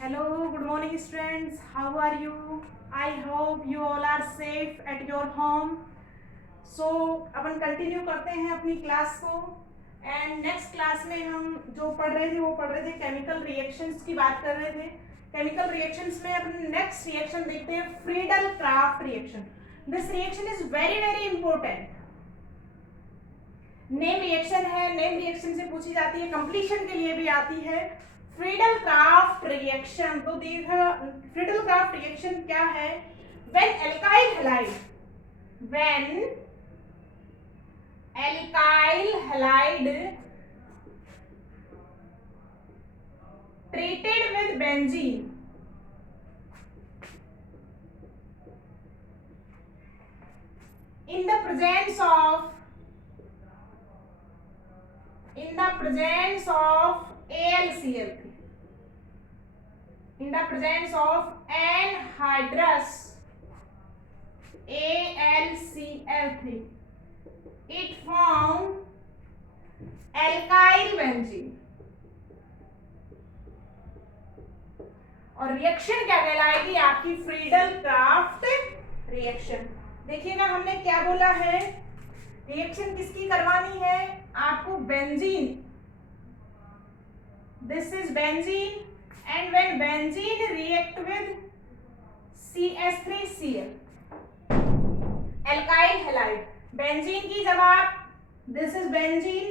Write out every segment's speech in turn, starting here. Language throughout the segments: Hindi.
Hello, good morning students. How are you? I hope you all are safe at your home. So upon continue करते हैं अपनी क्लास को एंड नेक्स्ट क्लास में हम जो पढ़ रहे थे केमिकल रिएक्शंस की बात कर रहे थे। केमिकल रिएक्शंस में अपन नेक्स्ट रिएक्शन देखते हैं Friedel craft reaction. This reaction is very very important. Name reaction है, नेम रिएक्शन से पूछी जाती है, कंप्लीशन के लिए भी आती है। फ्रीडल क्राफ्ट रिएक्शन तो देखा, फ्रीडल क्राफ्ट रिएक्शन क्या है? When alkyl halide, when alkyl halide treated with benzene in the presence of AlCl3, in the presence of anhydrous AlCl3, it form alkyl benzene। और रिएक्शन क्या कहलाएगी? आपकी फ्रीडल क्राफ्ट रिएक्शन। देखिएगा हमने क्या बोला है, रिएक्शन किसकी करवानी है? आपको benzene, this is benzene and when benzene react with CH3Cl, alkyl halide, benzene की जब आप, this is benzene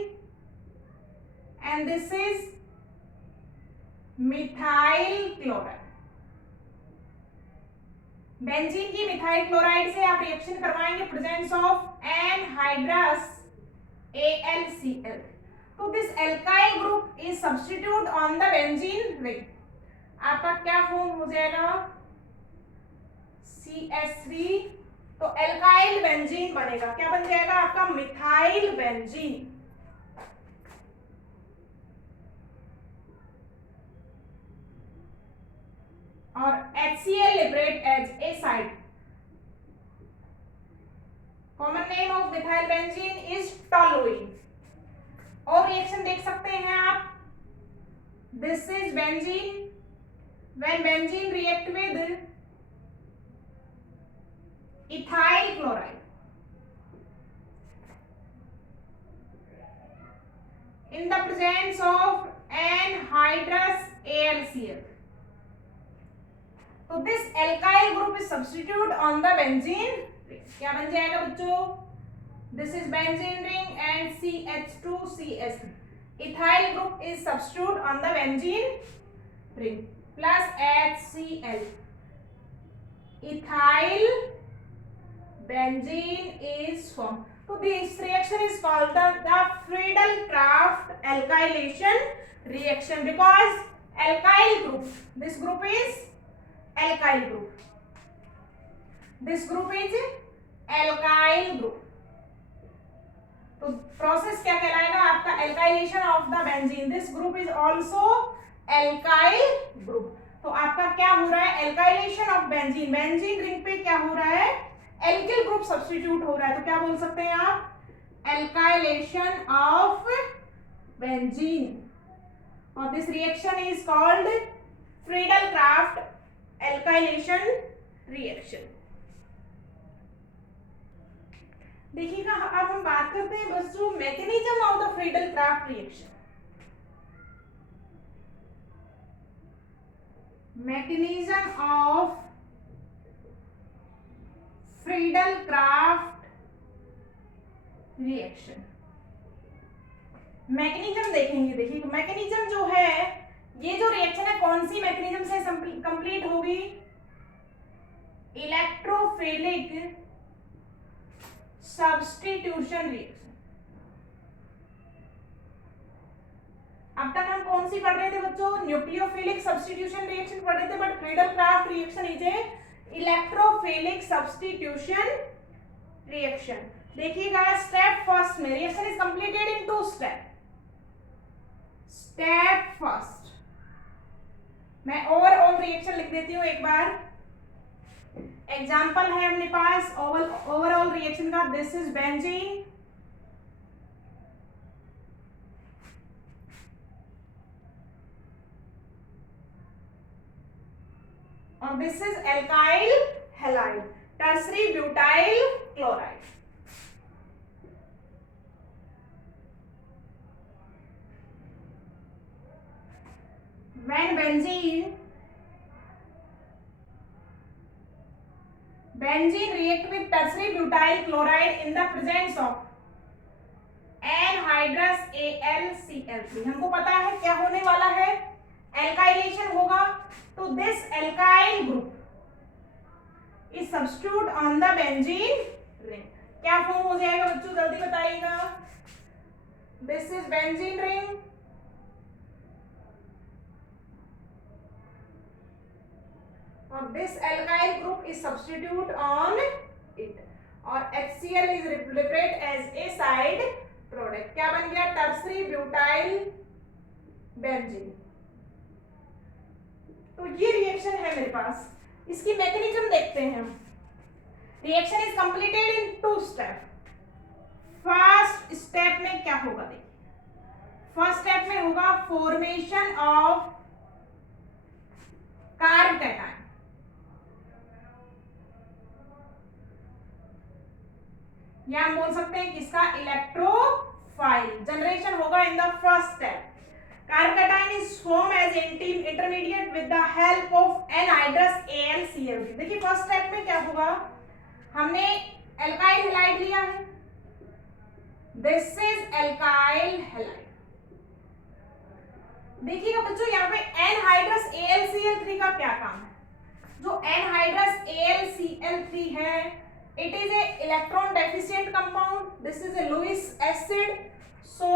and this is methyl chloride, benzene की मिथाइल क्लोराइड से आप रिएक्शन करवाएंगे प्रेजेंस ऑफ एनहाइड्रस AlCl। तो this alkyl group is substitute on the benzene ring. आपका क्या फॉर्म हो जाएगा? CH3, तो एल्काइल बेंजीन बनेगा। क्या बन जाएगा आपका? Methyl benzene. और HCl liberate as a side. Common name of methyl benzene is toluene. और रिएक्शन देख सकते हैं आप, this is benzene, when benzene react with ethyl chloride in the presence of anhydrous AlCl, तो this alkyl group is substitute on the benzene. क्या बन जाएगा बच्चों? This is benzene ring and CH2CH3, ethyl group is substitute on the benzene ring plus HCl, ethyl benzene is form. तो this reaction is called the Friedel-Crafts alkylation reaction because alkyl group, this group is alkyl group, this group is alkyl group। तो प्रोसेस क्या कहलाएगा आपका? Alkylation of the benzene. This group is also alkyl group. तो आपका क्या हो रहा है? Alkylation of benzene, benzene ring पे क्या हो रहा है? एल्किल ग्रुप सब्स्टिट्यूट हो रहा है। तो क्या बोल सकते हैं आप? Alkylation of benzene. और this reaction is called Friedel Crafts alkylation reaction. देखिएगा अब हम बात करते हैं बच्चों mechanism of the Friedel Crafts reaction. Mechanism of Friedel Crafts reaction, mechanism देखेंगे। देखिए मैकेनिज्म जो है, ये जो रिएक्शन है कौन सी मैकेनिज्म से कंप्लीट होगी? Electrophilic substitution reaction. अब तक हम कौन सी पढ़ रहे थे बच्चों? न्यूक्लियोफिलिक सब्स्टिट्यूशन रिएक्शन पढ़ रहे थे, but Friedel-Crafts reaction is a electrophilic substitution reaction. देखिएगा स्टेप फर्स्ट में reaction is completed in 2 step. Step first, मैं ओवरऑल रिएक्शन लिख देती हूँ एक बार। एग्जाम्पल है अपने पास ओवरऑल रिएक्शन का, दिस इज बेंजीन, और this is alkyl halide, tertiary butyl chloride. When benzene react with tertiary butyl chloride in the presence of anhydrous AlCl3, हमको पता है क्या होने वाला है, एल्काइलेशन होगा। तो this alkyl group is substitute on the benzene ring. क्या फॉर्म हो जाएगा बच्चों, जल्दी बताइएगा। दिस इज बेंजीन रिंग, और this alkyl group is substitute on it, और HCl is represented as a side product. क्या बन गया, टर्सरी ब्यूटाइल बेंजीन। तो ये रिएक्शन है मेरे पास, इसकी मैकेनिज्म देखते हैं हम। Reaction is completed in 2 step. First step में क्या होगा, देखिए फर्स्ट स्टेप में होगा फॉर्मेशन ऑफ कार्ब कैटायन। या हम बोल सकते हैं किसका, इलेक्ट्रोफाइल जनरेशन होगा in the first step. Carb cation is form as intermediate with the help of anhydrous AlCl3। देखिए फर्स्ट स्टेप में क्या होगा, हमने एल्काइल हैलाइड लिया है, दिस इज एल्काइल हैलाइड। देखिएगा बच्चों यहाँ पे एनहाइड्रस AlCl3 का क्या काम है। जो एनहाइड्रस AlCl3 है, it is a electron deficient compound, this is a Lewis acid, so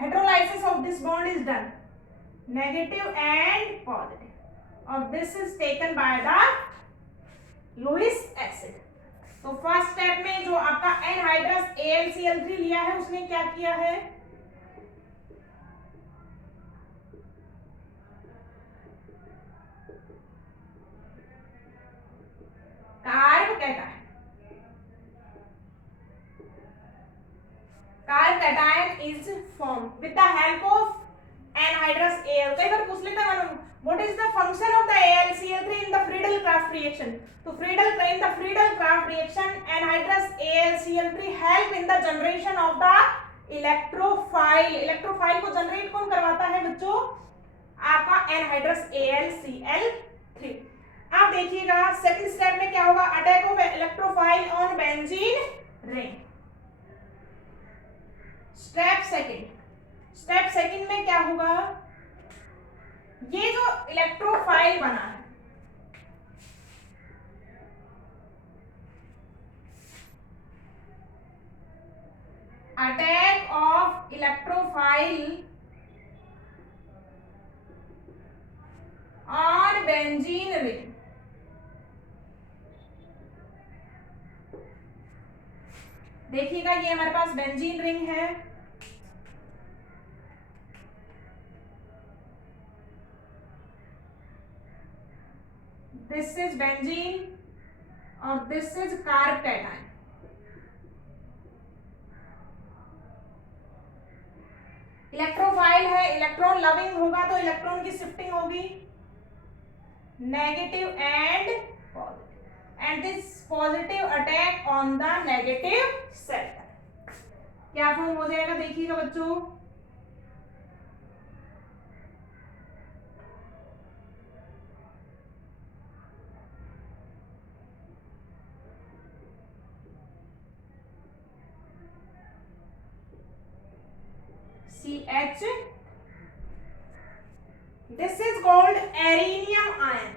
hydrolysis of this bond is done, negative and positive, और this is taken by the Lewis acid। तो फर्स्ट स्टेप में जो आपका एनहाइड्रस AlCl3 लिया है, उसने क्या किया है, carb cation is form with the help of anhydrous Al। कई बार पूछ लेता है what is the function of the AlCl3 in the Friedel Crafts reaction. तो in the Friedel Crafts reaction anhydrous AlCl3 help in the generation of the electrophile. Electrophile को जनरेट कौन करवाता है बच्चों, आपका एनहाइड्रस AlCl3। अब देखिएगा सेकंड स्टेप में क्या होगा, attack of electrophile on benzene ring. Step second में क्या होगा, ये जो इलेक्ट्रोफाइल बना है, attack of electrophile on benzene ring. देखिएगा ये हमारे पास बेंजीन रिंग है, दिस इज बेंजीन और this is carb cation. Electrophile है, इलेक्ट्रॉन लविंग होगा तो इलेक्ट्रॉन की शिफ्टिंग होगी negative and positive, and this positive attack on the negative centre. क्या फॉर्म हो जाएगा, देखिएगा बच्चों, CH, this is called arenium ion।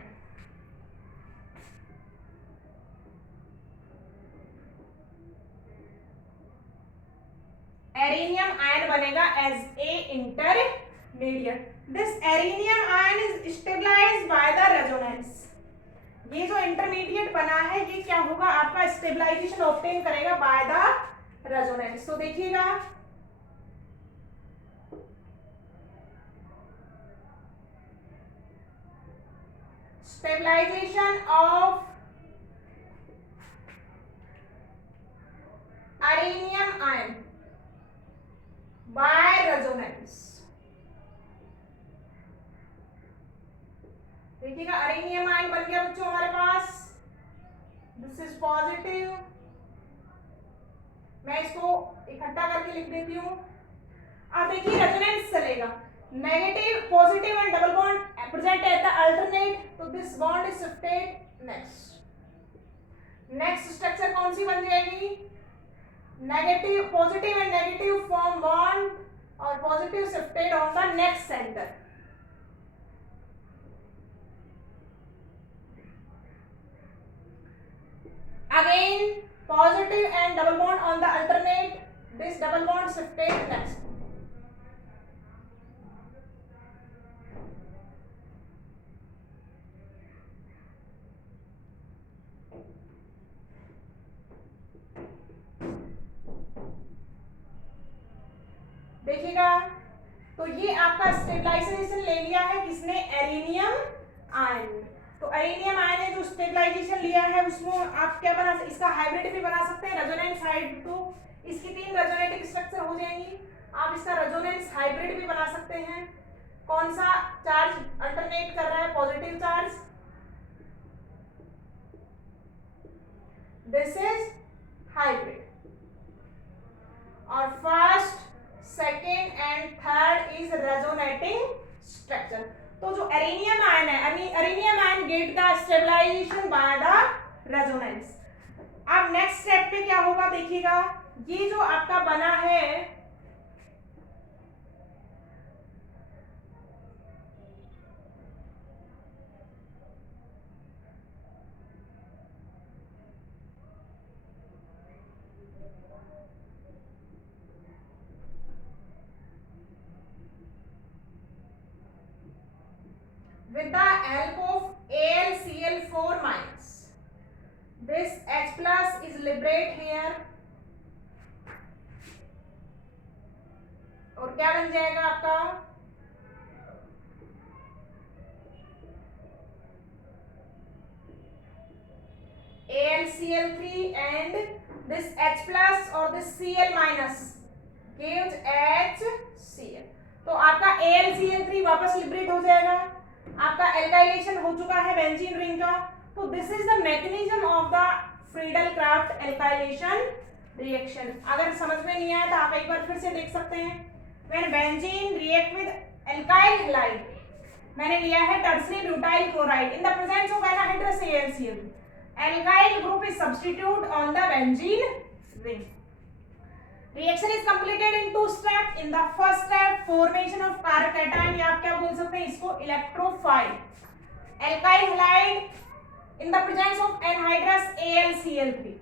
Arenium ion बनेगा as a intermediate. This arenium ion is stabilized by the resonance. ये जो इंटरमीडिएट बना है, ये क्या होगा, आपका स्टेबलाइजेशन ऑब्टेन करेगा बाय द रेजोनेंस। तो देखिएगा stabilization of arenium ion by resonance। देखिएगा अरेनियम आयन बन गया बच्चों हमारे पास, दिस इज पॉजिटिव, मैं इसको इकट्ठा करके लिख देती हूँ। अब देखिए रेजोनेंस चलेगा, negative positive and double bond present at the alternate, तो this bond is shifted next structure कौन सी बन जाएगी, negative positive and negative form bond और positive shifted on the next centre. Again positive and double bond on the alternate, this double bond shifted next. देखिएगा तो ये आपका स्टेबलाइजेशन ले लिया है किसने, एरेनियम आयन। तो एरेनियम आयन ने जो स्टेबलाइजेशन लिया है उसमें आप क्या बना, इसका हाइब्रिड भी बना सकते हैं, रेजोनेंस हाइब्रिड, तो इसकी 3 रेजोनेटिव स्ट्रक्चर हो जाएंगी। आप इसका रेजोनेंस हाइब्रिड भी बना सकते हैं। कौन सा चार्ज अल्टरनेट कर रहा है, positive charge, this is hybrid, और first second and third is resonating structure. तो जो एरेनियम आयन है, arenium ion get the stabilization by the resonance. अब नेक्स्ट स्टेप पे क्या होगा देखिएगा, ये जो आपका बना है with the help of AlCl4 minus, this H plus is liberate here, और क्या बन जाएगा आपका, AlCl3 and this H plus और this Cl minus gives HCl। तो आपका AlCl3 वापस लिबरेट हो जाएगा, आपका एल्काइलेशन हो चुका है बेंजीन रिंग का। तो this is the mechanism of the Friedel craft alkylation reaction. अगर समझ में नहीं आया तो आप एक बार फिर से देख सकते हैं। When benzene react with alkyl halide, मैंने लिया है tertiary butyl chloride in the presence of anhydrous AlCl, alkyl group is substitute on the benzene ring. Reaction is completed in 2 steps. In the first step, formation of carbocation, या आप क्या बोल सकते हैं इसको, electrophile alkyl halide in the presence of anhydrous AlCl3.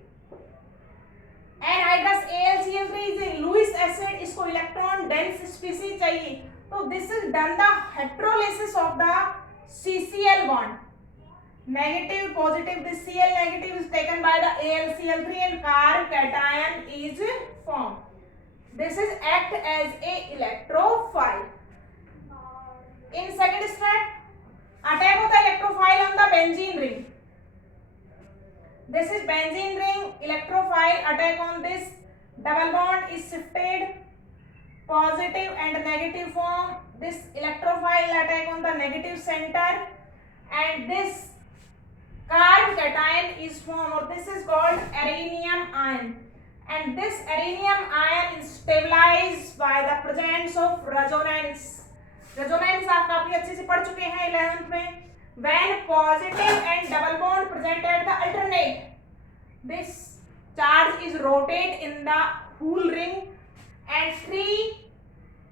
Anhydrous AlCl3 is a Lewis acid, इसको इलेक्ट्रॉन डेंस स्पीसीज चाहिए, तो this is done the heterolysis of the CCl bond. Negative positive, this Cl negative is taken by the AlCl3 and carbocation is formed. This is act as a electrophile. In second step, attack of the electrophile on the benzene ring. This is benzene ring, electrophile attack on this, double bond is shifted, positive and negative form, this electrophile attack on the negative center, and this carbocation is formed, or this is called arénium ion, and this arénium ion is stabilized by the presence of resonance. Resonance आप काफी अच्छे से पढ़ चुके हैं 11th में। When positive and double bond present at the alternate, this charge is rotate in the whole ring and 3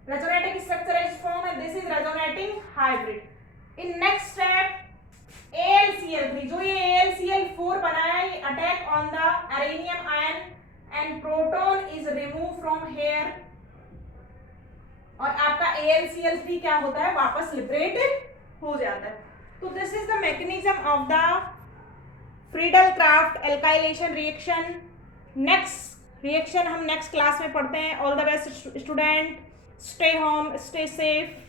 resonating structure is formed, and this is resonating hybrid. In next step, AlCl3, जो ये AlCl4 बनाया, ये attack on the arenium ion and proton is remove from here, और आपका AlCl3 क्या होता है, वापस लिबरेट हो जाता है। तो this is the mechanism of the Friedel craft alkylation reaction. Next reaction हम नेक्स्ट क्लास में पढ़ते हैं। All the best student, stay home, stay safe.